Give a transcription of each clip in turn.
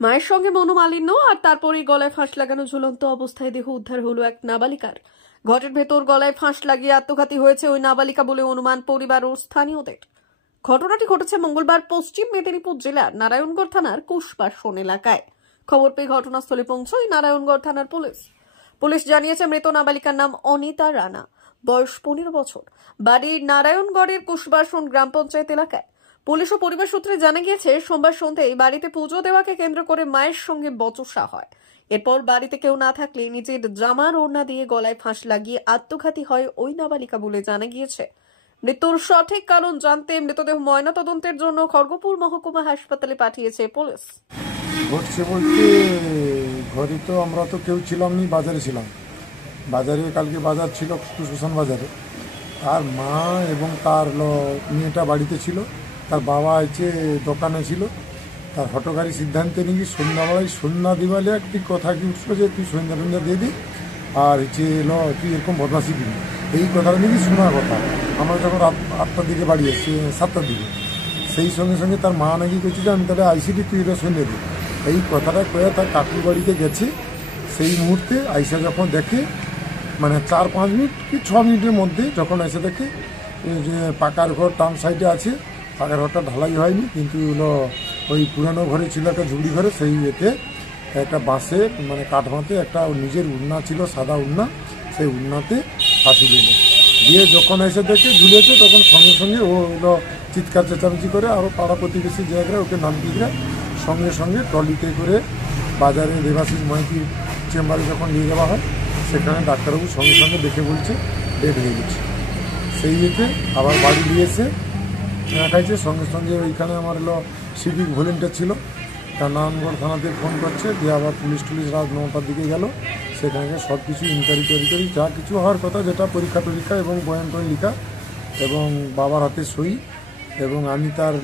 মায়ের সঙ্গে মনোমালিন্য আর তারপরেই গলায় ফাঁস লাগানো ঝুলন্ত অবস্থায় দেহ উদ্ধার হলো এক নাবালিকার। ঘরের ভেতর গলায় ফাঁস লাগিয়ে আত্মঘাতী হয়েছে ওই নাবালিকা বলে অনুমান পরিবার ও স্থানীয়দের। ঘটনাটি ঘটেছে মঙ্গলবার পশ্চিম মেদিনীপুর জেলার নারায়ণগড় থানার কুশবাসন এলাকায়। খবর পেয়ে ঘটনাস্থলে পৌঁছয় নারায়ণগড় থানার পুলিশ জানিয়েছে মৃত নাবালিকার নাম অনিতা রানা, বয়স 15 বছর, বাড়ি নারায়ণগড়ের কুশবাসন গ্রাম পঞ্চায়েত এলাকায়। পুলিশ ও পরিবার সূত্রে জানা গিয়েছে সোমবার সন্ধ্যায় বাড়িতে পুজো দেওয়াকে কেন্দ্র করে মায়ের সঙ্গে বচসা হয়। এরপর বাড়িতে কেউ না থাকলে নিজের জামার ওড়না দিয়ে গলায় ফাঁস লাগিয়ে আত্মঘাতী হয় ওই নাবালিকা বলে জানা গিয়েছে। মৃত্যুর সঠিক কারণ জানতে মৃতদেহ ময়নাতদন্তের জন্য খড়গপুর মহকুমা হাসপাতালে পাঠিয়েছে পুলিশ। ঘটছে বলতে ঘরে তো আমরা তো কেউ ছিলাম নি, বাজারে ছিলাম। বাজারে কালকে বাজার ছিল কুশবাসন বাজারে। তার মা এবং তার মেয়েটা বাড়িতে ছিল, তার বাবা এসে দোকানে ছিল। তার হঠকারী সিদ্ধান্তে নাকি সন্ধ্যাবেলায় সন্ধ্যা দিবালে একটি কথা কি উঠছিল যে তুই সন্ধ্যা দিয়ে দিই আর তুই এরকম বদমাসি দিবি, এই কথাটা নাকি শোনার কথা। আমরা যখন রাত 8টার দিকে বাড়ি এসেছি, 7টার দিকে, সেই সঙ্গে সঙ্গে তার মা নাকি করছে যে আমি তাহলে আইসিডি তুই এটা সন্ধ্যে দিই, এই কথাটা কয়ে তার কাকুর বাড়িতে গেছে। সেই মুহূর্তে আইসা যখন দেখে, মানে 4-5 মিনিট কি 6 মিনিটের মধ্যে যখন এসে দেখে যে পাকার ঘর টান সাইডে আছে, পাকার ঘরটা ঢালাই হয়নি, কিন্তু ওই পুরানো ঘরে ছিল একটা ঝুড়ি ঘরে, সেই এতে একটা বাঁশে মানে কাঠমাতে একটা নিজের উড়না ছিল, সাদা উড়না, সেই উড়নাতে ফাঁসি দিল। দিয়ে যখন এসে দেখে ঝুলেছে, তখন সঙ্গে সঙ্গে ও চিৎকার চেঁচামেচি করে আরও পাড়া প্রতিবেশী জায়গায় ওকে নামিয়ে সঙ্গে সঙ্গে ট্রলিতে করে বাজারে দেবাশিস মাইতির চেম্বারে যখন নিয়ে যাওয়া হয়, সেখানে ডাক্তারবাবু সঙ্গে সঙ্গে দেখে বলছে ডেড হয়ে গেছে। সেই এতে আবার বাড়ি নিয়ে এসে খাইছে। সঙ্গে সঙ্গে ওইখানে আমার সিভিক ভলেন্টিয়ার ছিল, তার নারায়ণগড় থানাতে ফোন করছে, দিয়ে আবার পুলিশ রাত 9টার দিকে গেল। সেখানে সব কিছু ইনকোয়ারি করি যা কিছু হওয়ার কথা, যেটা পরীক্ষা এবং বয়ান টয় লেখা এবং বাবার হাতে সই, এবং আমি তার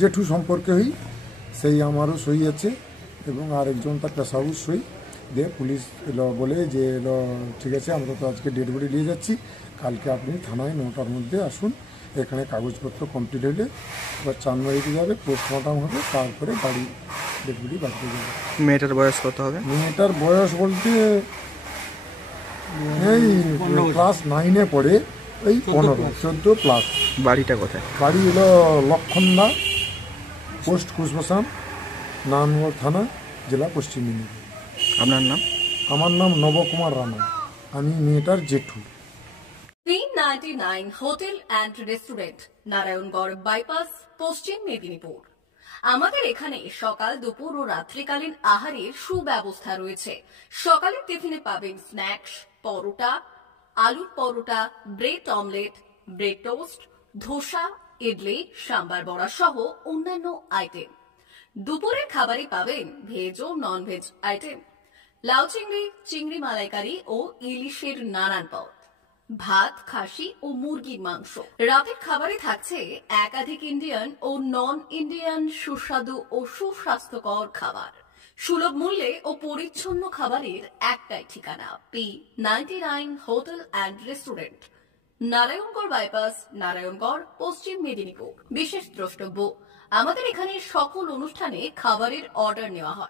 জেঠু সম্পর্কে হই, সেই আমারও সই আছে, এবং আরেকজন তার পেশাবুর সই দিয়ে পুলিশ বলে যে ঠিক আছে, আমরা তো আজকে ডেড বডি নিয়ে যাচ্ছি, কালকে আপনি থানায় 9টার মধ্যে আসুন, এখানে কাগজপত্র কমপ্লিট হলে এবার চানবাড়িতে যাবে, পোস্টমর্টম হবে, তারপরে বাড়ি ডেড বডি বাড়িতে যাবে। মেয়েটার বয়স কত হবে? মেয়েটার বয়স বলতে এই ক্লাস 9-এ পড়ে, এই 14 প্লাস। বাড়িটা কোথায়? বাড়ি লক্ষণদা, পোস্ট কুশবাসন, নারায়ণগড় থানা, জেলা পশ্চিম মেদিনীপুর। আপনার নাম? আমার নাম নবকুমার রানা, আমি মেয়েটার জেঠু। 399 hotel and restaurant, Narayangarh bypass, পশ্চিম মেদিনীপুর। আমাদের এখানে সকাল, দুপুর ও রাত্রিকালীন আহারের সুব্যবস্থা রয়েছে। সকালের টিফিনে পাবেন স্ন্যাক্স, পরোটা, আলুর paratha, bread omelette, bread toast, dosa, idli, sambar vada সহ অন্যান্য আইটেম। দুপুরের খাবারে পাবেন ভেজ ও নন ভেজ আইটেম, লাউ চিংড়ি, চিংড়ি মালাইকারি ও ইলিশের নানান পদ, ভাত, খাসি ও মুরগির মাংস। রাতের খাবারে থাকছে একাধিক ইন্ডিয়ান ও নন ইন্ডিয়ান সুস্বাদু ও সুস্বাস্থ্যকর খাবার। সুলভ মূল্যে ও পরিচ্ছন্ন খাবারের একটাই ঠিকানা, P99 hotel and restaurant, Narayangarh bypass, Narayangarh, পশ্চিম মেদিনীপুর। বিশেষ দ্রষ্টব্য, আমাদের এখানে সকল অনুষ্ঠানে খাবারের অর্ডার নেওয়া হয়।